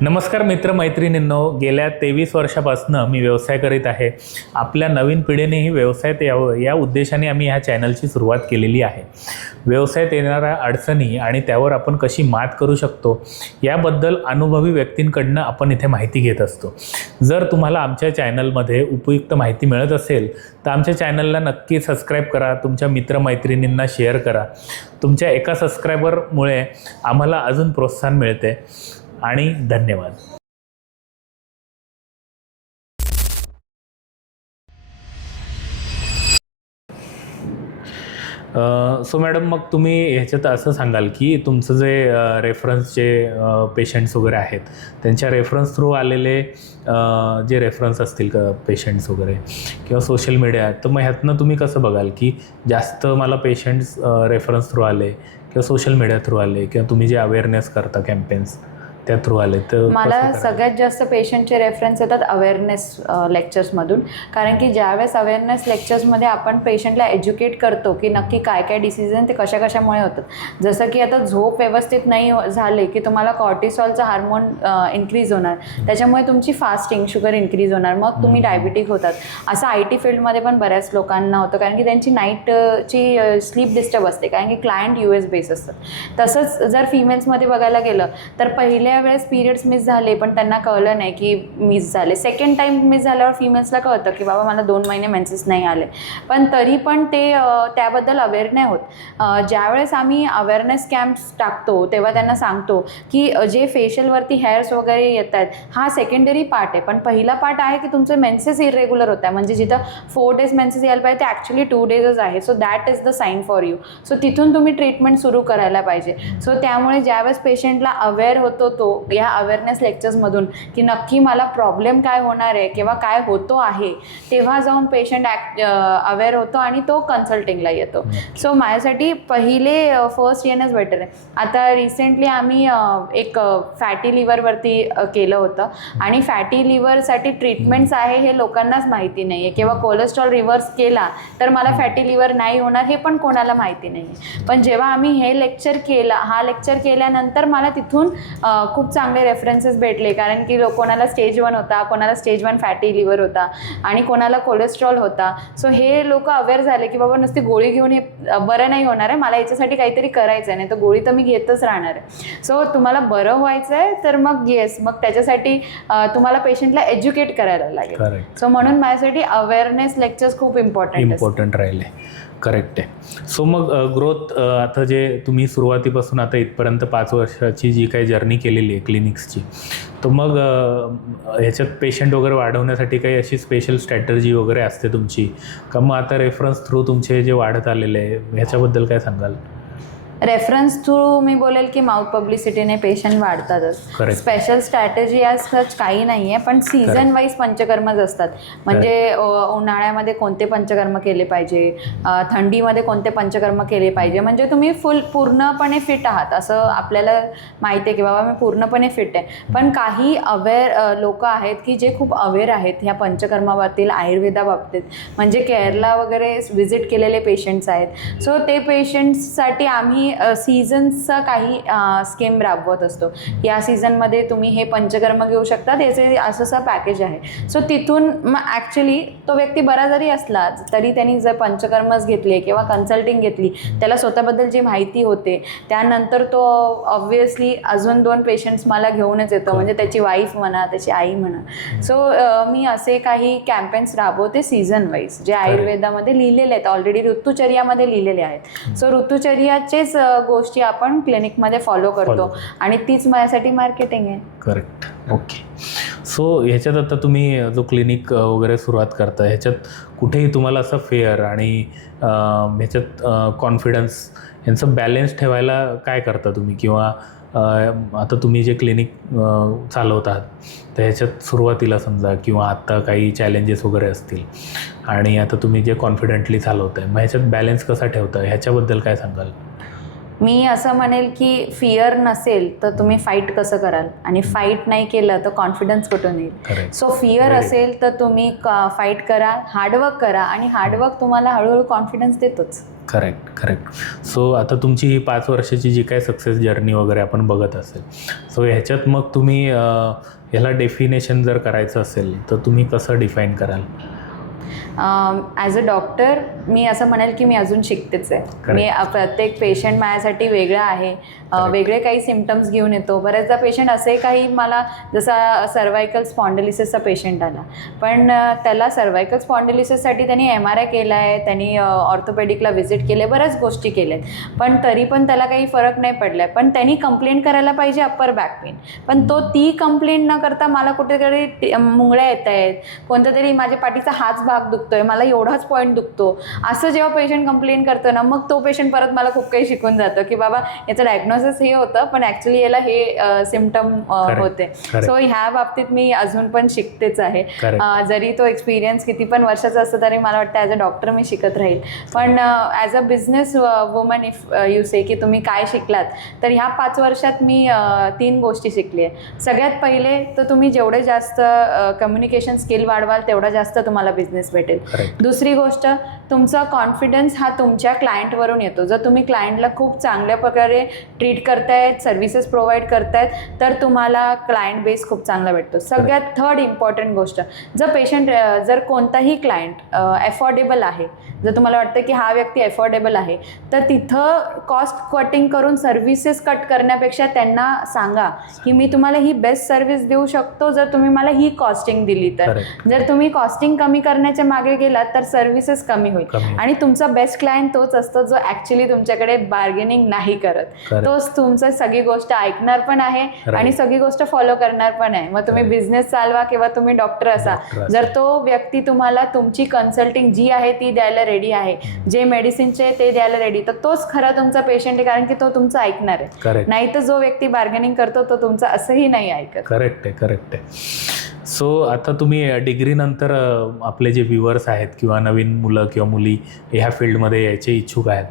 नमस्कार मित्रमैत्रिणींनो, गेल्या 23 वर्षापासून मी व्यवसाय करीत आहे. आपल्या नवीन पिढीनेही व्यवसायात यावं या उद्देशाने आम्ही ह्या चॅनलची सुरुवात केलेली आहे. व्यवसायात येणाऱ्या अडचणी आणि त्यावर आपण कशी मात करू शकतो याबद्दल अनुभवी व्यक्तींकडनं आपण इथे माहिती घेत असतो. जर तुम्हाला आमच्या चॅनलमध्ये उपयुक्त माहिती मिळत असेल तर आमच्या चॅनलला नक्की सबस्क्राईब करा, तुमच्या मित्रमैत्रिणींना शेअर करा. तुमच्या एका सबस्क्रायबरमुळे आम्हाला अजून प्रोत्साहन मिळते आणि धन्यवाद. सो मॅडम, मग तुम्ही ह्याच्यात असं सांगाल की तुमचं जे रेफरन्सचे पेशंट्स वगैरे आहेत त्यांच्या रेफरन्स थ्रू आलेले जे रेफरन्स असतील का पेशंट्स वगैरे किंवा सोशल मीडिया, तर मग ह्यातनं तुम्ही कसं बघाल की जास्त मला पेशंट्स रेफरन्स थ्रू आले किंवा सोशल मीडिया थ्रू आले किंवा तुम्ही जे अवेअरनेस करता कॅम्पेन्स त्या थ्रू आले? तर मला सगळ्यात जास्त पेशंटचे रेफरन्स येतात अवेअरनेस लेक्चर्समधून. कारण की ज्यावेळेस अवेअरनेस लेक्चर्समध्ये आपण पेशंटला एज्युकेट करतो की नक्की काय काय डिसिजन ते कशामुळे होतात. जसं की आता झोप व्यवस्थित नाही झाले की तुम्हाला कॉर्टिसॉलचा हार्मोन इन्क्रीज होणार, त्याच्यामुळे तुमची फास्टिंग शुगर इन्क्रीज होणार, मग तुम्ही डायबिटिक होतात. असं IT फील्डमध्ये पण बऱ्याच लोकांना होतं कारण की त्यांची नाईटची स्लीप डिस्टर्ब असते, कारण की क्लायंट US बेस असतात. तसंच जर फिमेल्समध्ये बघायला गेलं तर पहिल्या वेळेस पिरियड्स मिस झाले पण त्यांना कळलं नाही की मिस झाले. सेकंड टाइम मिस झाल्यावर फिमेल्सला कळतं की बाबा मला 2 महिने मेन्सेस नाही आले, पण तरी पण ते त्याबद्दल अवेअर नाही होत. ज्यावेळेस आम्ही अवेअरनेस कॅम्प्स टाकतो तेव्हा त्यांना सांगतो की जे फेशियलवरती हेअर्स वगैरे येत आहेत हा सेकंडरी पार्ट आहे, पण पहिला पार्ट आहे की तुमचे मेन्सेस इरेग्युलर होत आहे. म्हणजे जिथं 4 डेज मेन्सेस यायला पाहिजे ते ॲक्च्युली 2 डेजच आहे. So that is the sign for you. So तिथून तुम्ही ट्रीटमेंट सुरू करायला पाहिजे. सो त्यामुळे ज्यावेळेस पेशंटला अवेअर होतो तो या अवेअरनेस लेक्चर्समधून की नक्की मला प्रॉब्लेम काय होणार आहे किंवा काय होतो आहे, तेव्हा जाऊन पेशंट अवेअर होतो आणि तो कन्सल्टिंगला येतो. सो माझ्यासाठी पहिले फर्स्ट येणंच बेटर आहे. आता रिसेंटली आम्ही एक फॅटी लिव्हरवरती केलं होतं आणि फॅटी लिव्हरसाठी ट्रीटमेंट्स आहे हे लोकांनाच माहिती नाही आहे, किंवा कोलेस्ट्रॉल रिव्हर्स केला तर मला फॅटी लिव्हर नाही होणार हे पण कोणाला माहिती नाही आहे. पण जेव्हा आम्ही हा लेक्चर केल्यानंतर मला तिथून खूप चांगले रेफरन्सेस भेटले, कारण की कोणाला स्टेज 1 होता, कोणाला स्टेज 1 फॅटी लिव्हर होता आणि कोणाला कोलेस्ट्रॉल होता. सो हे लोक अवेअर झाले की बाबा नुसती गोळी घेऊन हे बरं नाही होणार आहे, मला याच्यासाठी काहीतरी करायचं आहे, नाही तर गोळी तर मी घेतच राहणार आहे. सो तुम्हाला बरं व्हायचं आहे तर मग मग त्याच्यासाठी तुम्हाला पेशंटला एज्युकेट करायला लागेल. सो म्हणून माझ्यासाठी अवेअरनेस लेक्चर्स खूप इम्पॉर्टंट राहिले. करेक्ट आहे. सो मग ग्रोथ आता जे तुम्ही सुरुवातीपासून आता इथपर्यंत 5 वर्षाची जी काही जर्नी केलेली आहे क्लिनिक्सची, तर मग ह्याच्यात पेशंट वगैरे वाढवण्यासाठी काही अशी स्पेशल स्ट्रॅटर्जी वगैरे असते तुमची का? मग आता रेफरन्स थ्रू तुमचे जे वाढत आलेले आहे ह्याच्याबद्दल काय सांगाल? रेफरन्स थ्रू मी बोलेल की माउथ पब्लिसिटीने पेशंट वाढतातच. स्पेशल स्ट्रॅटेजी आज सच काही नाही आहे, पण सीझन वाईज पंचकर्मच असतात. म्हणजे उन्हाळ्यामध्ये कोणते पंचकर्म केले पाहिजे, थंडीमध्ये कोणते पंचकर्म केले पाहिजे, म्हणजे तुम्ही पूर्णपणे फिट आहात असं आपल्याला माहिती आहे की बाबा मी पूर्णपणे फिट आहे. पण काही अवेअर लोक आहेत की जे खूप अवेअर आहेत ह्या पंचकर्माबाबतीत, आयुर्वेदाबाबतीत. म्हणजे केरला वगैरे व्हिजिट केलेले पेशंट्स आहेत. सो ते पेशंट्ससाठी आम्ही सीझन्सचा काही स्कीम राबवत असतो. या सीझनमध्ये तुम्ही हे पंचकर्म घेऊ शकता, त्याचे असं पॅकेज आहे. सो तिथून मग ॲक्च्युली तो व्यक्ती बरा जरी असला तरी त्यांनी जर पंचकर्मच घेतले किंवा कन्सल्टिंग घेतली, त्याला स्वतःबद्दल जी माहिती होते, त्यानंतर तो ऑब्व्हियसली अजून 2 पेशंट्स मला घेऊनच येतो, म्हणजे त्याची वाईफ म्हणा, त्याची आई म्हणा. सो मी असे काही कॅम्पेन्स राबवते सीझन वाईज, जे आयुर्वेदामध्ये लिहिलेले आहेत, ऑलरेडी ऋतुचर्यामध्ये लिहिलेले आहेत. सो ऋतुचर्याचेच गोष्टी आपण क्लिनिकमध्ये फॉलो करतो आणि तीच माझ्यासाठी मार्केटिंग आहे. करेक्ट. ओके. सो ह्याच्यात आता तुम्ही जो क्लिनिक वगैरे सुरुवात करता ह्याच्यात कुठेही तुम्हाला असं फेअर आणि ह्याच्यात कॉन्फिडन्स यांचं बॅलेन्स ठेवायला काय करता तुम्ही? किंवा आता तुम्ही जे क्लिनिक चालवतात तर ह्याच्यात सुरुवातीला समजा किंवा आत्ता काही चॅलेंजेस वगैरे असतील आणि आता तुम्ही जे कॉन्फिडेंटली चालवताय, मग ह्याच्यात बॅलेन्स कसा ठेवता ह्याच्याबद्दल काय सांगाल? मी असं म्हणेल की फिअर नसेल तर तुम्ही फाईट कसं कराल, आणि फाईट नाही केलं तर कॉन्फिडन्स कुठून येईल. Correct. सो फिअर Very असेल तर तुम्ही फाईट करा, हार्डवर्क करा, आणि हार्डवर्क तुम्हाला हळूहळू कॉन्फिडन्स देतोच. करेक्ट. सो आता तुमची ही 5 वर्षाची जी काय सक्सेस जर्नी वगैरे आपण बघत असेल, सो ह्याच्यात मग तुम्ही ह्याला डेफिनेशन जर करायचं असेल तर तुम्ही कसं डिफाईन कराल? ॲज अ डॉक्टर मी असं म्हणेल की मी अजून शिकतेच आहे. मी प्रत्येक पेशंट माझ्यासाठी वेगळा आहे, वेगळे काही सिम्पटम्स घेऊन येतो. बऱ्याचदा पेशंट असे काही, मला जसा सर्वायकल स्पॉन्डिलिसिसचा पेशंट आला, पण त्याला सर्वायकल स्पॉन्डिलिसिससाठी त्यांनी MRI केला आहे, त्यांनी ऑर्थोपेडिकला व्हिजिट केले, बऱ्याच गोष्टी केल्या आहेत, पण तरी पण त्याला काही फरक नाही पडला आहे. पण त्यांनी कंप्लेंट करायला पाहिजे अप्पर बॅक पेन, पण तो ती कंप्लेंट न करता मला कुठेतरी मुंगळ्या येत आहेत, कोणत्या तरी माझ्या पाठीचा हाच भाग दुखतोय, मला एवढाच पॉईंट दुखतो, असं जेव्हा पेशंट कंप्लेंट करतो ना, मग तो पेशंट परत मला खूप काही शिकून जातो की बाबा याचं डायग्नोसिस हे होतं, पण ॲक्च्युली याला हे सिम्पटम होते. सो ह्या बाबतीत मी अजून पण शिकतेच आहे. जरी तो एक्सपिरियन्स किती पण वर्षाचा असतो तरी मला वाटतं ॲज अ डॉक्टर मी शिकत राहील. पण as a business woman if you say की तुम्ही काय शिकलात, तर ह्या 5 वर्षात मी 3 गोष्टी शिकली आहे. सगळ्यात पहिले तर तुम्ही जेवढे जास्त कम्युनिकेशन स्किल वाढवाल तेवढा जास्त तुम्हाला बिझनेस भेटेल. दुसरी गोष्ट, तुमचा कॉन्फिडन्स हा तुमच्या क्लायंटवरून येतो. जर तुम्ही क्लायंटला खूप चांगल्या प्रकारे ट्रीट करतायत, सर्व्हिसेस प्रोव्हाइड करतायत, तर तुम्हाला क्लायंट बेस खूप चांगला भेटतो. सगळ्यात थर्ड इम्पॉर्टंट गोष्ट, जर कोणताही क्लायंट अफोर्डेबल आहे, जर तुम्हाला वाटतं की हा व्यक्ती अफोर्डेबल आहे, तर तिथं कॉस्ट कटिंग करून सर्व्हिसेस कट करण्यापेक्षा त्यांना सांगा की मी तुम्हाला ही बेस्ट सर्व्हिस देऊ शकतो जर तुम्ही मला ही कॉस्टिंग दिली तर. जर तुम्ही कॉस्टिंग कमी करण्याच्या मागे गेलात तर सर्व्हिसेस कमी होईल, आणि तुमचा बेस्ट क्लायंट तोच असतो जो ॲक्च्युली तुमच्याकडे बार्गेनिंग नाही करत. तोच तुमचं सगळी गोष्ट ऐकणार पण आहे आणि सगळी गोष्ट फॉलो करणार पण आहे. मग तुम्ही बिझनेस चालवा किंवा तुम्ही डॉक्टर असा, जर तो व्यक्ती तुम्हाला तुमची कन्सल्टिंग जी आहे ती द्यायला रेडी आहे, जे मेडिसिनचे ते द्यायला रेडी, तर तोच खरा तुमचा पेशंट आहे, कारण की तो तुमचं ऐकणार आहे. नाही तर जो व्यक्ती बार्गेनिंग करतो तो तुमचं असंही नाही ऐकत. करेक्ट आहे. सो आता तुम्ही डिग्रीनंतर आपले जे व्ह्युअर्स आहेत किंवा नवीन मुलं किंवा मुली ह्या फील्डमध्ये यायचे इच्छुक आहेत,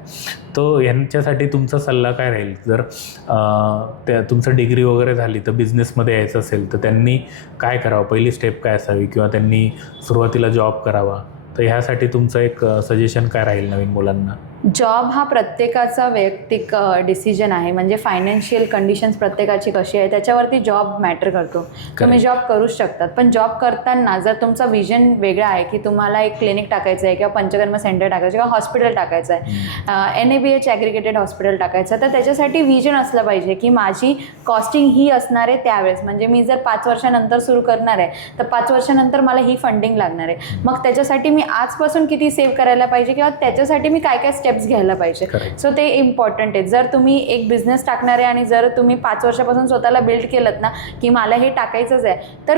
तो यांच्यासाठी तुमचा सल्ला काय राहील? जर तुमचं डिग्री वगैरे झाली तर बिझनेसमध्ये यायचं असेल तर त्यांनी काय करावं, पहिली स्टेप काय असावी, किंवा त्यांनी सुरुवातीला जॉब करावा, तर ह्यासाठी तुमचं एक सजेशन काय राहील नवीन मुलांना? जॉब हा प्रत्येकाचा वैयक्तिक डिसिजन आहे. म्हणजे फायनान्शियल कंडिशन्स प्रत्येकाची कशी आहे त्याच्यावरती जॉब मॅटर करतो. तुम्ही जॉब करूच शकतात, पण जॉब करताना जर तुमचा विजन वेगळा आहे की तुम्हाला एक क्लिनिक टाकायचं आहे किंवा पंचकर्म सेंटर टाकायचं किंवा हॉस्पिटल टाकायचं आहे, NABH ॲग्रिगेटेड हॉस्पिटल टाकायचं, तर त्याच्यासाठी विजन असलं पाहिजे की माझी कॉस्टिंग ही असणार आहे त्यावेळेस. म्हणजे मी जर 5 वर्षानंतर सुरू करणार आहे तर 5 वर्षानंतर मला ही फंडिंग लागणार आहे. मग त्याच्यासाठी मी आजपासून किती सेव्ह करायला पाहिजे किंवा त्याच्यासाठी मी काय काय स्टेप्स घ्यायला पाहिजे. सो ते इम्पॉर्टंट आहे. जर तुम्ही एक बिझनेस टाकणार आहे आणि जर तुम्ही 5 वर्षापासून स्वतःला बिल्ड केलं ना की मला हे टाकायचंच आहे, तर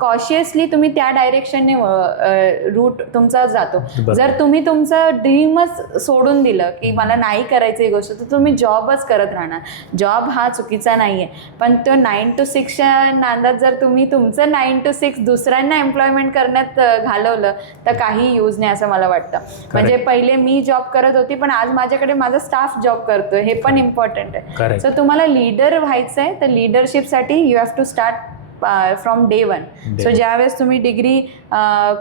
कॉशियसली तुम्ही त्या डायरेक्शनने रूट तुमचा जातो. जर तुम्ही तुमचं ड्रीमच सोडून दिलं की मला नाही करायचं ही गोष्ट, तर तुम्ही जॉबच करत राहणार. जॉब हा चुकीचा नाही आहे, पण तो 9 to 6च्या नादात जर तुम्ही तुमचं 9 to 6 दुसऱ्यांना एम्प्लॉयमेंट करण्यात घालवलं तर काही यूज नाही असं मला वाटतं. म्हणजे पहिले मी जॉब करत होती पण आज माझ्याकडे माझा स्टाफ जॉब करतोय, हे पण इम्पॉर्टंट आहे. सो तुम्हाला लीडर व्हायचं आहे तर लिडरशिपसाठी you have to start from day 1. So ज्यावेळेस तुम्ही डिग्री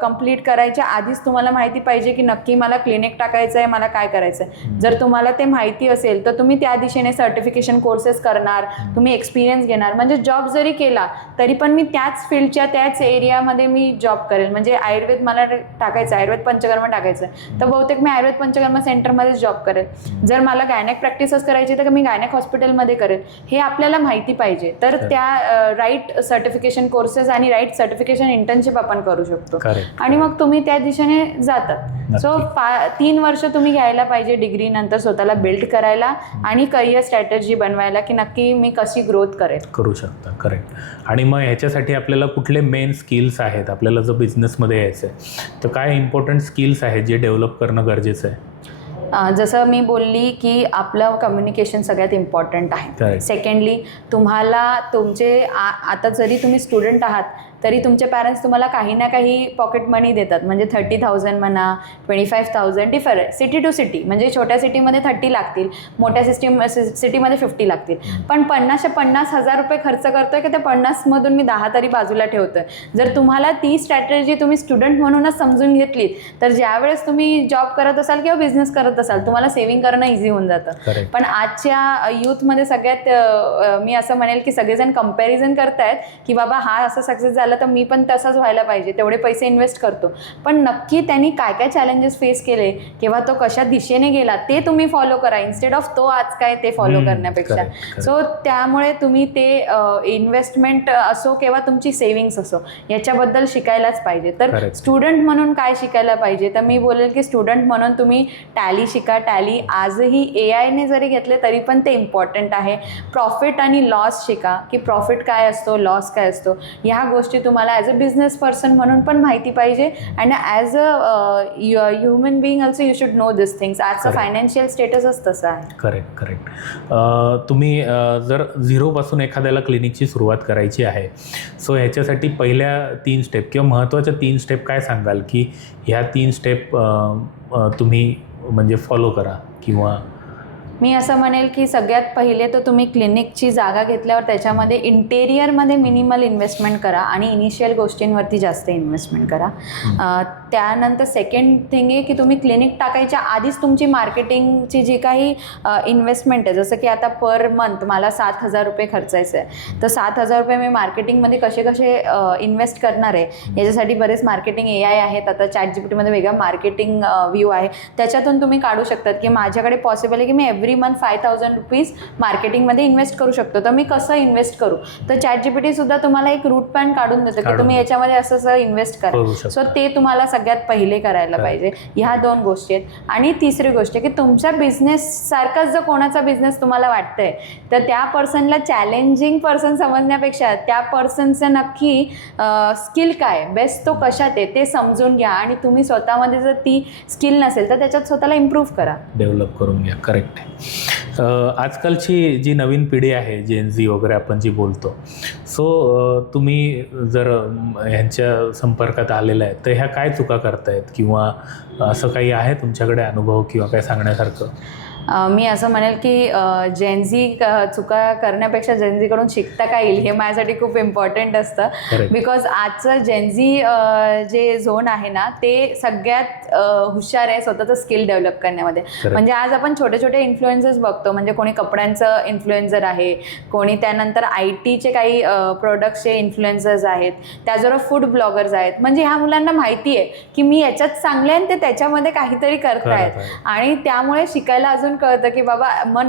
कंप्लीट करायच्या आधीच तुम्हाला माहिती पाहिजे की नक्की मला क्लिनिक टाकायचं आहे, मला काय करायचं आहे. जर तुम्हाला ते माहिती असेल तर तुम्ही त्या दिशेने सर्टिफिकेशन कोर्सेस करणार, तुम्ही एक्सपिरियन्स घेणार. म्हणजे जॉब जरी केला तरी पण मी त्याच फील्डच्या त्याच एरियामध्ये मी जॉब करेल. म्हणजे आयुर्वेद मला टाकायचं, आयुर्वेद पंचकर्म टाकायचं आहे, तर बहुतेक मी आयुर्वेद पंचकर्म सेंटरमध्येच जॉब करेल. जर मला गायनेक प्रॅक्टिसच करायची तर मी गायनेक हॉस्पिटलमध्ये करेल. हे आपल्याला माहिती पाहिजे, तर त्या राईट सर्टिफिकेशन कोर्सेस आणि राईट सर्टिफिकेशन इंटर्नशिप आपण करू शकतो आणि मग तुम्ही त्या दिशेने जातात. सो 3 वर्ष तुम्ही घ्यायला पाहिजे डिग्री नंतर स्वतःला बिल्ड करायला आणि करिअर स्ट्रॅटेजी बनवायला की नक्की मी कशी ग्रोथ करू शकता. करेक्ट. आणि मग ह्याच्यासाठी आपल्याला कुठले मेन स्किल्स आहेत? आपल्याला जर बिझनेसमध्ये यायचं आहे तर काय इम्पॉर्टंट स्किल्स आहेत जे डेव्हलप करणं गरजेचं आहे? जसं मी बोलली की आपलं कम्युनिकेशन सगळ्यात इम्पॉर्टंट आहे. Correct. सेकंडली तुम्हाला तुमचे आता जरी तुम्ही स्टुडंट आहात तरी तुमचे पॅरेंट्स तुम्हाला काही ना काही पॉकेट मनी देतात. म्हणजे 30,000 म्हणा, 25,000, डिफरंट सिटी टू सिटी. म्हणजे छोट्या सिटीमध्ये 30 लागतील, मोठ्या सिटीमध्ये 50 लागतील. पण 50,000 रुपये खर्च करतोय की त्या 50मधून मी 10 तरी बाजूला ठेवतोय. जर तुम्हाला ती स्ट्रॅटेजी तुम्ही स्टुडंट म्हणूनच समजून घेतलीत तर ज्यावेळेस तुम्ही जॉब करत असाल किंवा बिझनेस करत असाल तुम्हाला सेव्हिंग करणं इझी होऊन जातं. पण आजच्या यूथमध्ये सगळ्यात मी असं म्हणेल की सगळेजण कंपॅरिझन करतायत की बाबा हा असं सक्सेस झाला तर मी पण तसाच व्हायला पाहिजे, तेवढे पैसे इन्व्हेस्ट करतो. पण नक्की त्यांनी काय काय चॅलेंजेस फेस केले किंवा तो कशा दिशेने गेला ते तुम्ही फॉलो करा, इन्स्टेड ऑफ तो आज काय ते फॉलो करण्यापेक्षा. सो त्यामुळे तुम्ही ते इन्व्हेस्टमेंट असो किंवा तुमची सेव्हिंग्स असो याच्याबद्दल शिकायलाच पाहिजे. तर स्टुडंट म्हणून काय शिकायला पाहिजे तर मी बोलेल की स्टुडंट म्हणून तुम्ही टॅली शिका. टॅली आजही AI ने जरी घेतले तरी पण ते इम्पॉर्टंट आहे. प्रॉफिट आणि लॉस शिका की प्रॉफिट काय असतो, लॉस काय असतो. ह्या गोष्टी तुम्हाला ॲज अ बिझनेस पर्सन म्हणून पण माहिती पाहिजे and as a human being also you should know this things. आजचं फायनान्शियल स्टेटसच तसं आहे. करेक्ट. तुम्ही जर झिरोपासून एखाद्याला क्लिनिकची सुरुवात करायची आहे सो ह्याच्यासाठी पहिल्या 3 स्टेप किंवा महत्त्वाच्या 3 स्टेप काय सांगाल की ह्या 3 स्टेप तुम्ही म्हणजे फॉलो करा? किंवा मी असं म्हणेल की सगळ्यात पहिले तर तुम्ही क्लिनिकची जागा घेतल्यावर त्याच्यामध्ये इंटेरियरमध्ये मिनिमल इन्व्हेस्टमेंट करा आणि इनिशियल गोष्टींवरती जास्त इन्व्हेस्टमेंट करा. त्यानंतर सेकंड थिंग आहे की तुम्ही क्लिनिक टाकायच्या आधीच तुमची मार्केटिंगची जी काही इन्व्हेस्टमेंट आहे, जसं की आता पर मंथ मला 7,000 रुपये खर्चायचं आहे तर 7,000 रुपये मी मार्केटिंगमध्ये कसे इन्व्हेस्ट करणार आहे याच्यासाठी बरेच मार्केटिंग AI आहेत. आता ChatGPTमध्ये वेगळा मार्केटिंग व्ह्यू आहे, त्याच्यातून तुम्ही काढू शकतात की माझ्याकडे पॉसिबल आहे की मी एव्हरी मंथ 5,000 रुपीज मार्केटिंगमध्ये इन्व्हेस्ट करू शकतो. तर मी कसं इन्व्हेस्ट करू तर ChatGPT सुद्धा तुम्हाला एक रूट प्लॅन काढून देतं की तुम्ही याच्यामध्ये असं इन्व्हेस्ट करा. सो ते तुम्हाला सगळ्यात पहिले करायला पाहिजे. ह्या 2 गोष्टी आहेत. आणि तिसरी गोष्ट की तुमच्या बिझनेस सारखाच जर कोणाचा बिझनेस तुम्हाला वाटतंय तर त्या पर्सनला चॅलेंजिंग पर्सन समजण्यापेक्षा त्या पर्सनचं नक्की स्किल काय, बेस्ट तो कशात आहे ते समजून घ्या आणि तुम्ही स्वतःमध्ये जर ती स्किल नसेल तर त्याच्यात स्वतःला इम्प्रूव्ह करा, डेव्हलप करून घ्या. करेक्ट आहे. आजकालची जी नवीन पिढी आहे जेन झी वगैरे आपण जी बोलतो सो तुम्ही जर ह्यांच्या संपर्कात आलेला आहे तर ह्या काय चुका करतायत किंवा असं काही आहे तुमच्याकडे अनुभव किंवा काय सांगण्यासारखं? मी असं म्हणेल की जेनझी चुका करण्यापेक्षा जेनझीकडून शिकता काय येईल हे माझ्यासाठी खूप इम्पॉर्टंट असतं. बिकॉज आजचं जेनझी जे झोन आहे ना ते सगळ्यात हुशार आहे स्वतःचं स्किल डेव्हलप करण्यामध्ये. म्हणजे आज आपण छोटे छोटे इन्फ्लुएन्सर्स बघतो, म्हणजे कोणी कपड्यांचं इन्फ्लुएन्सर आहे, कोणी त्यानंतर ITचे काही प्रोडक्ट्सचे इन्फ्लुएन्सर्स आहेत, त्याचबरोबर फूड ब्लॉगर्स आहेत. म्हणजे ह्या मुलांना माहिती आहे की मी याच्यात चांगले आहे आणि ते त्याच्यामध्ये काहीतरी करतायत आणि त्यामुळे शिकायला अजून कळतं की बाबा मग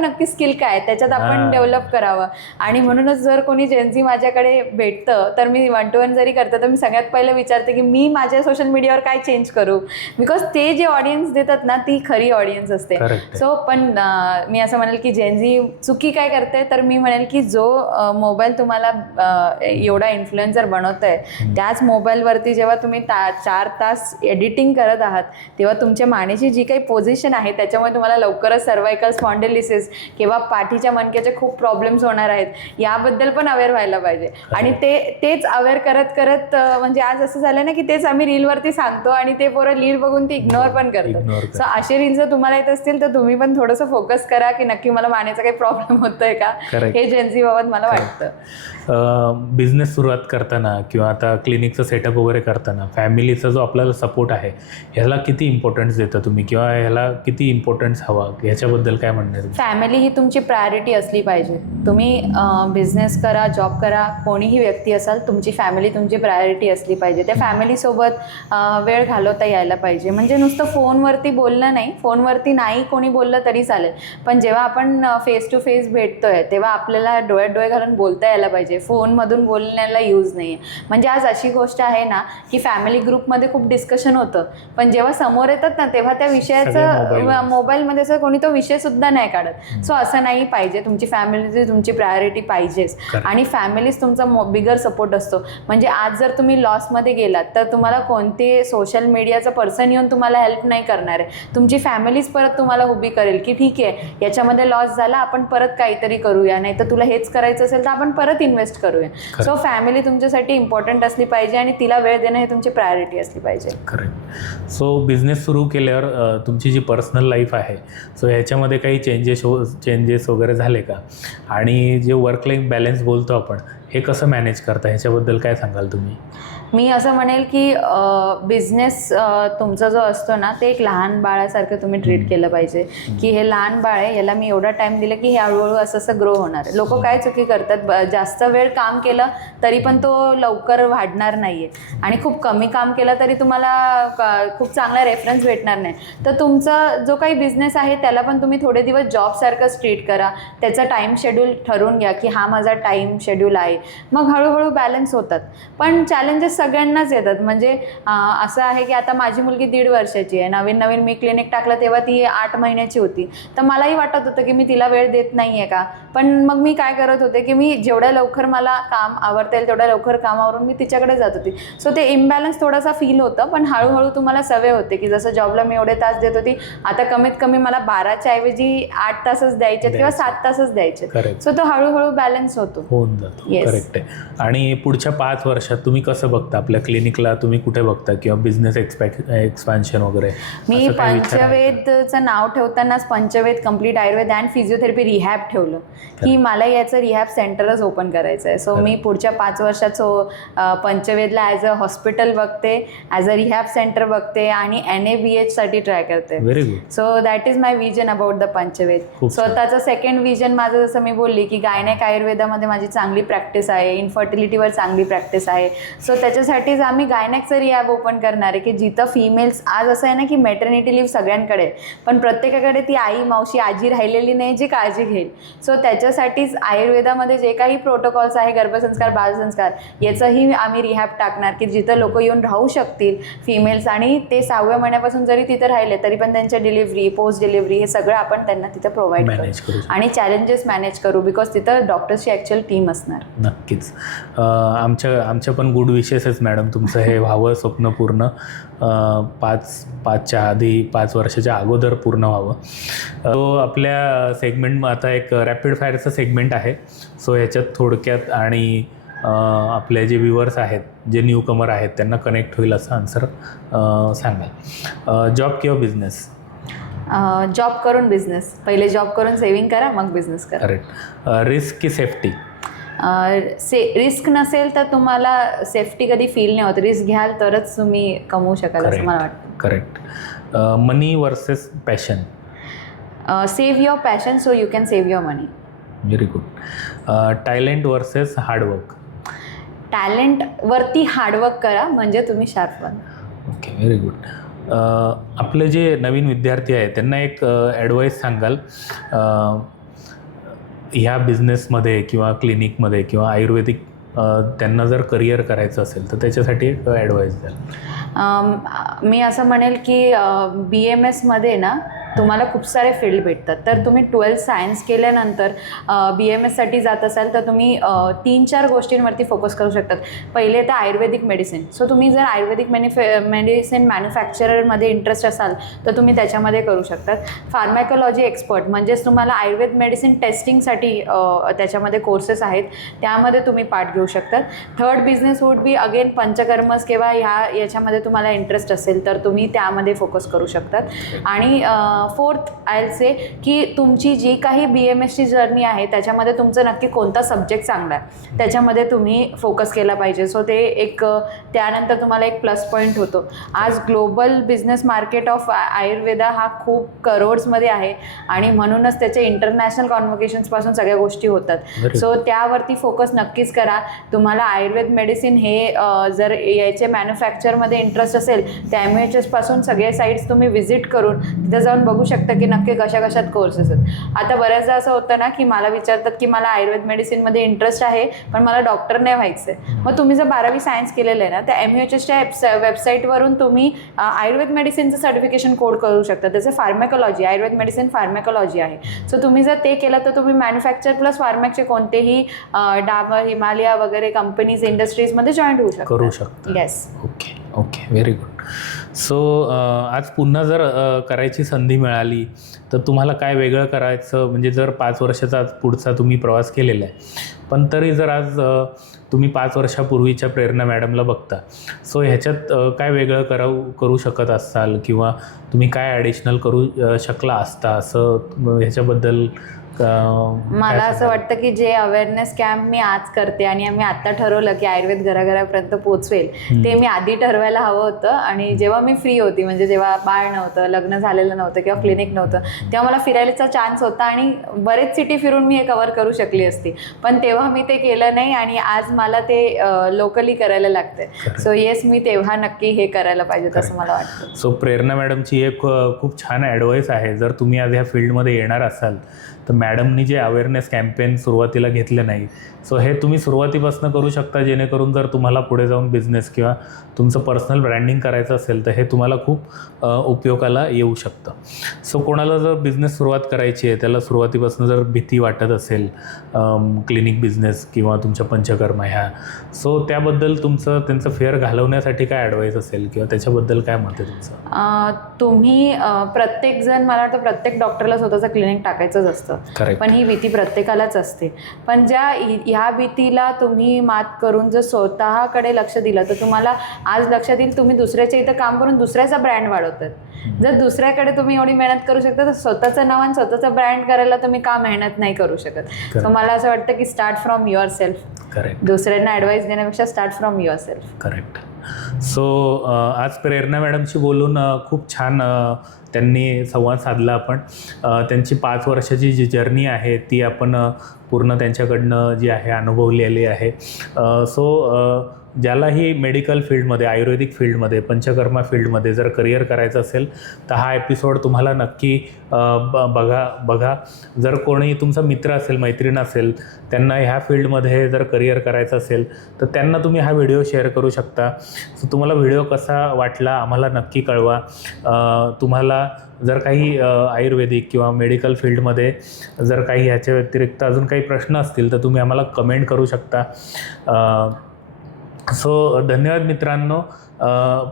नक्की स्किल काय त्याच्यात आपण डेव्हलप करावं. आणि म्हणूनच जर कोणी जेनझी माझ्याकडे भेटतं तर मी 1 to 1 जरी करतं तर मी सगळ्यात पहिलं विचारते की मी माझ्या सोशल मीडियावर काय चेंज करू. बिकॉज ते जे ऑडियन्स देतात ना ती खरी ऑडियन्स असते. सो पण मी असं म्हणेल की जेनझी चुकी काय करते तर मी म्हणेल की जो मोबाईल तुम्हाला एवढा इन्फ्लुएन्सर बनवतोय त्याच मोबाईलवरती जेव्हा तुम्ही 4 तास एडिटिंग करत आहात तेव्हा तुमच्या मानेची जी काही पोझिशन आहे त्याच्यामुळे तुम्हाला लवकरच सर्वायकल स्पॉन्डिलिसिस किंवा पाठीच्या मणक्याचे खूप प्रॉब्लेम्स होणार आहेत याबद्दल पण अवेअर व्हायला पाहिजे. आणि तेच अवेअर करत म्हणजे आज असं झालं ना की तेच आम्ही रीलवरती सांगतो आणि ते पोरं रील बघून ती इग्नोर पण करतात. सो असे रील्स जर तुम्हाला येत असतील तर तुम्ही पण थोडंसं फोकस करा की नक्की मला मानेचा काही प्रॉब्लेम होतोय का हे जेनझी बाबत मला वाटतं. बिझनेस सुरुवात करताना किंवा आता क्लिनिकचं सेटअप वगैरे करताना फॅमिलीचा जो आपल्याला सपोर्ट आहे ह्याला किती इम्पॉर्टन्स देता तुम्ही किंवा ह्याला किती इम्पॉर्टन्स हवा ह्याच्याबद्दल काय म्हणणार? फॅमिली ही तुमची प्रायोरिटी असली पाहिजे. तुम्ही बिझनेस करा, जॉब करा, कोणीही व्यक्ती असाल तुमची फॅमिली तुमची प्रायोरिटी असली पाहिजे. त्या फॅमिलीसोबत वेळ घालवता यायला पाहिजे. म्हणजे नुसतं फोनवरती बोलणं नाही, फोनवरती नाही कोणी बोललं तरी चालेल पण जेव्हा आपण फेस टू फेस भेटतोय तेव्हा आपल्याला डोळ्यात डोळे घालून बोलता यायला पाहिजे. फोनमधून बोलण्याला यूज नाही आहे. म्हणजे आज अशी गोष्ट आहे ना की फॅमिली ग्रुपमध्ये खूप डिस्कशन होतं पण जेव्हा समोर येतात ना तेव्हा त्या विषयाचं मोबाईल मोबाईलमध्ये असं कोणी तो विषयसुद्धा नाही काढत. सो असं नाही पाहिजे. तुमची फॅमिली तुमची प्रायोरिटी पाहिजेच. आणि फॅमिलीच तुमचा बिगर सपोर्ट असतो. म्हणजे आज जर तुम्ही लॉसमध्ये गेलात तर तुम्हाला कोणते सोशल मीडियाचा पर्सन येऊन तुम्हाला हेल्प नाही करणार आहे. तुमची फॅमिलीच परत तुम्हाला उभी करेल की ठीक आहे, याच्यामध्ये लॉस झाला, आपण परत काहीतरी करूया, नाही तर तुला हेच करायचं असेल तर आपण परत इन्व्हेस्ट करूया. सो फॅमिली तुमच्यासाठी इम्पॉर्टंट असली पाहिजे आणि तिला वेळ देणं हे तुमची प्रायोरिटी असली पाहिजे. करेक्ट. सो बिझनेस सुरू केल्यावर तुमची जी पर्सनल लाईफ आहे, सो ह्याच्यामध्ये काही चेंजेस वगैरे झाले का? आणि जे वर्क लाईफ बॅलन्स बोलतो आपण, हे कसं मॅनेज करता, ह्याच्याबद्दल काय सांगाल तुम्ही? मी असं म्हणेल की बिझनेस तुमचा जो असतो ना, ते एक लहान बाळासारखं तुम्ही ट्रीट केलं पाहिजे. की हे लहान बाळ आहे, याला मी एवढा टाईम दिला की हे हळूहळू असं ग्रो होणार आहे. लोक काय चुकी करतात, जास्त वेळ काम केलं तरी पण तो लवकर वाढणार नाही आहे, आणि खूप कमी काम केलं तरी तुम्हाला खूप चांगला रेफरन्स भेटणार नाही. तर तुमचा जो काही बिझनेस आहे त्याला पण तुम्ही थोडे दिवस जॉबसारखंच ट्रीट करा. त्याचा टाईम शेड्यूल ठरवून घ्या की हा माझा टाईम शेड्यूल आहे. मग हळूहळू बॅलन्स होतात. पण चॅलेंजेस सगळ्यांनाच येतात. म्हणजे असं आहे की आता माझी मुलगी 1.5 वर्षाची आहे. नवीन मी क्लिनिक टाकलं तेव्हा ती 8 महिन्याची होती. तर मलाही वाटत होतं की मी तिला वेळ देत नाही आहे का. पण मग मी काय करत होते की मी जेवढ्या लवकर मला काम आवरता येईल तेवढ्या लवकर कामावरून मी तिच्याकडे जात होती. सो ते इम्बॅलन्स थोडासा फील होतं. पण हळूहळू तुम्हाला सवय होते की जसं जॉबला मी एवढे तास देत होती, आता कमीत कमी मला 12च्या ऐवजी 8 तासच द्यायचे किंवा 7 तासच द्यायचे. सो तो हळूहळू बॅलन्स होऊन जातो. करेक्ट आहे. आणि पुढच्या 5 वर्षात तुम्ही कसं बघता आपल्या क्लिनिकला, तुम्ही कुठे बघता, किंवा बिझनेस एक्सपान्शन वगैरे? मी पंचवेदचं नाव ठेवतानाच Panchved complete Ayurveda and physiotherapy rehab ठेवलं की मला याचं रिहॅब सेंटरच ओपन करायचं आहे. सो मी पुढच्या 5 वर्षात पंचवेदला ॲज अ हॉस्पिटल बघते, ॲज अ रिहॅब सेंटर बघते आणि NABH साठी ट्राय करते. Very good. So that is my vision about the Panchved. स्वतःचं सेकंड विजन माझं, जसं मी बोलली की गायनेक आयुर्वेदामध्ये माझी चांगली प्रॅक्टिस आहे, इन्फर्टिलिटीवर चांगली प्रॅक्टिस आहे. सो त्याच्यासाठीच आम्ही गायनेकचं रिहॅब ओपन करणार आहे की जिथं फिमेल्स, आज असं आहे ना की मॅटर्निटी लिव्ह सगळ्यांकडे, पण प्रत्येकाकडे ती आई, मावशी, आजी राहिलेली नाही जी काळजी घेईल. सो त्याच्यासाठीच आयुर्वेदामध्ये जे काही प्रोटोकॉल्स आहे, गर्भसंस्कार, बालसंस्कार, याचंही आम्ही रिहॅब टाकणार की जिथं लोक येऊन राहू शकतील फिमेल्स, आणि ते 6व्या महिन्यापासून जरी तिथं राहिले तरी पण त्यांच्या डिलिव्हरी, पोस्ट डिलिव्हरी हे सगळं आपण त्यांना तिथं प्रोव्हाइड करू आणि चॅलेंजेस मॅनेज करू, बिकॉज तिथं डॉक्टर्सची ॲक्च्युअल टीम असणार. नक्कीच. आमच्या पण गुड विशेसच मॅडम, तुमचं हे व्हावं स्वप्न पूर्ण 5 वर्षाच्या अगोदर पूर्ण व्हावं. तो आपल्या सेगमेंट आता एक रॅपिड फायरचं सेगमेंट आहे. सो ह्याच्यात थोडक्यात आणि आपले जे व्ह्युअर्स आहेत, जे न्यू कमर आहेत, त्यांना कनेक्ट होईल असं आन्सर सांगाल. जॉब किंवा बिझनेस? जॉब करून बिझनेस. पहिले जॉब करून सेव्हिंग करा, मग बिझनेस करा. करेक्ट. रिस्क की सेफ्टी? रिस्क नसेल तर तुम्हाला सेफ्टी कधी फील नाही होत. रिस्क घ्याल तरच तुम्ही कमवू शकाल असं मला वाटतं. Correct. Money versus passion? Save your passion so you can save your money. Very good. Talent versus hard work? टॅलेंटवरती हार्डवर्क करा म्हणजे तुम्ही शार्प व्हाल. Okay, very good. आपले जे नवीन विद्यार्थी आहेत त्यांना एक ॲडवाईस सांगाल ह्या बिझनेसमध्ये किंवा क्लिनिकमध्ये किंवा आयुर्वेदिक त्यांना जर करिअर करायचं असेल तर त्याच्यासाठी एक ॲडवाईस द्याल? मी असं म्हणेल की BMS मध्ये ना तुम्हाला खूप सारे फील्ड भेटतात. तर तुम्ही 12th सायन्स केल्यानंतर BMSसाठी जात असाल तर तुम्ही 3-4 गोष्टींवरती फोकस करू शकतात. पहिले तर आयुर्वेदिक मेडिसिन. सो तुम्ही जर आयुर्वेदिक मेडिसिन मॅन्युफॅक्चररमध्ये इंटरेस्ट असाल तर तुम्ही त्याच्यामध्ये करू शकतात. फार्मॅकोलॉजी एक्सपर्ट म्हणजेच तुम्हाला आयुर्वेद मेडिसिन टेस्टिंगसाठी त्याच्यामध्ये कोर्सेस आहेत, त्यामध्ये तुम्ही पार्ट घेऊ शकतात. Third business would be again पंचकर्मस किंवा याच्यामध्ये तुम्हाला इंटरेस्ट असेल तर तुम्ही त्यामध्ये फोकस करू शकतात. आणि फोर्थ आय विल से की तुमची जी काही BMSची जर्नी आहे त्याच्यामध्ये तुमचं नक्की कोणता सब्जेक्ट चांगला आहे त्याच्यामध्ये तुम्ही फोकस केला पाहिजे. सो ते एक त्यानंतर तुम्हाला एक प्लस पॉईंट होतो. आज global business market of Ayurveda हा खूप करोड्समध्ये आहे आणि म्हणूनच त्याचे इंटरनॅशनल कॉन्व्होकेशन्सपासून सगळ्या गोष्टी होतात. सो त्यावरती फोकस नक्कीच करा. तुम्हाला आयुर्वेद मेडिसिन हे जर याचे मॅन्युफॅक्चरमध्ये इंटरेस्ट असेल तर MHS पासून सगळे साईट्स तुम्ही व्हिजिट करून तिथं जाऊन बघू शकता की नक्की कशा कशात कोर्सेस आहेत. आता बऱ्याचदा असं होतं ना की मला विचारतात की मला आयुर्वेद मेडिसिनमध्ये इंटरेस्ट आहे पण मला डॉक्टर नाही व्हायचं आहे. मग तुम्ही जर 12वी सायन्स केलेलं आहे ना तर MUHSच्या वेबसाईटवरून तुम्ही आयुर्वेद मेडिसिनचं सर्टिफिकेशन कोड करू शकता. त्याचं फार्मॅकॉलॉजी, आयुर्वेद मेडिसिन फार्मॅकॉलॉजी आहे. सो तुम्ही जर ते केलं तर तुम्ही मॅन्युफॅक्चर प्लस फार्मॅकचे कोणतेही डाबर, हिमालया वगैरे कंपनीज, इंडस्ट्रीजमध्ये जॉईन होऊ शकता. करू शकता. Yes. Okay okay, very good. So आज पुन्हा जर करायची संधी मिळाली तर तुम्हाला काय वेगळं करायचं, म्हणजे जर 5 वर्षाचा आज पुढचा तुम्ही प्रवास केलेला आहे पण तरी जर आज तुम्ही 5 वर्षापूर्वीच्या प्रेरणा मॅडमला बघता, सो ह्याच्यात काय वेगळं करू शकत असाल किंवा तुम्ही काय ॲडिशनल करू शकला असता असं ह्याच्याबद्दल मला असं वाटतं की जे अवेअरनेस कॅम्प मी आज करते आणि आम्ही आता ठरवलं की आयुर्वेद घराघरापर्यंत पोहोचवेल ते मी आधी ठरवायला हवं होतं. आणि जेव्हा मी फ्री होती, म्हणजे जेव्हा बाळ नव्हतं, लग्न झालेलं नव्हतं किंवा क्लिनिक नव्हतं, तेव्हा मला फिरायचा चान्स होता आणि बरेच सिटी फिरून मी हे कव्हर करू शकली असती. पण तेव्हा मी ते केलं नाही आणि आज मला ते लोकली करायला लागतंय. सो येस, मी तेव्हा नक्की हे करायला पाहिजे असं मला वाटतं. सो प्रेरणा मॅडमची एक खूप छान ॲडवाईस आहे. जर तुम्ही आज ह्या फील्डमध्ये येणार असाल तर मॅडमनी जे अवेअरनेस कॅम्पेन सुरुवातीला घेतलं नाही, सो हे तुम्ही सुरुवातीपासून करू शकता, जेणेकरून जर तुम्हाला पुढे जाऊन बिझनेस किंवा तुमचं पर्सनल ब्रँडिंग करायचं असेल तर हे तुम्हाला खूप उपयोगाला येऊ शकतं. सो कोणाला जर बिझनेस सुरुवात करायची आहे, त्याला सुरुवातीपासून जर भीती वाटत असेल क्लिनिक बिझनेस किंवा तुमच्या पंचकर्मा ह्या, सो त्याबद्दल त्यांचं फेअर घालवण्यासाठी काय ॲडवाईस असेल किंवा त्याच्याबद्दल काय मत आहे तुमचं? तुम्ही प्रत्येकजण, मला वाटतं प्रत्येक डॉक्टरला स्वतःचं क्लिनिक टाकायचंच असतं. Correct. पण ही भीती प्रत्येकालाच असते. पण ह्या भीतीला तुम्ही मात करून जर स्वतःकडे लक्ष दिलं तर तुम्हाला आज लक्षात येईल तुम्ही दुसऱ्याच्या इथं काम करून दुसऱ्याचा ब्रँड वाढवतात. जर दुसऱ्याकडे तुम्ही एवढी मेहनत करू शकता तर स्वतःचं नाव आणि स्वतःचा ब्रँड करायला तुम्ही का मेहनत नाही करू शकत? तर मला असं वाटतं की start from your self. Correct. दुसऱ्यांना ॲडवाईस देण्यापेक्षा start from your self. Correct. So आज प्रेरणा मॅडमशी बोलून खूप छान त्यांनी संवाद साधला आपण. त्यांची 5 वर्षाची जी जर्नी आहे ती आपण पूर्ण त्यांच्याकडनं जी आहे अनुभवलेली आहे. सो ज्यालाही मेडिकल फील्डमध्ये, आयुर्वेदिक फील्डमध्ये, पंचकर्मा फील्डमध्ये जर करिअर करायचं असेल तर हा एपिसोड तुम्हाला नक्की बघा. जर कोणी तुमचा मित्र असेल, मैत्रीण असेल, त्यांना ह्या फील्डमध्ये जर करिअर करायचं असेल तर त्यांना तुम्ही हा व्हिडिओ शेअर करू शकता. सो तुम्हाला व्हिडिओ कसा वाटला आम्हाला नक्की कळवा. तुम्हाला जर काही आयुर्वेदिक किंवा मेडिकल फील्डमध्ये जर काही ह्याच्या व्यतिरिक्त अजून काही प्रश्न असतील तर तुम्ही आम्हाला कमेंट करू शकता. सो धन्यवाद मित्रांनो.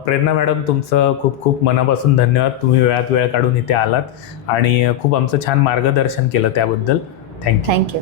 प्रेरणा मॅडम, तुमचं खूप खूप मनापासून धन्यवाद. तुम्ही वेळात वेळ काढून इथे आलात आणि खूप आमचं छान मार्गदर्शन केलं त्याबद्दल थँक्यू. थँक्यू.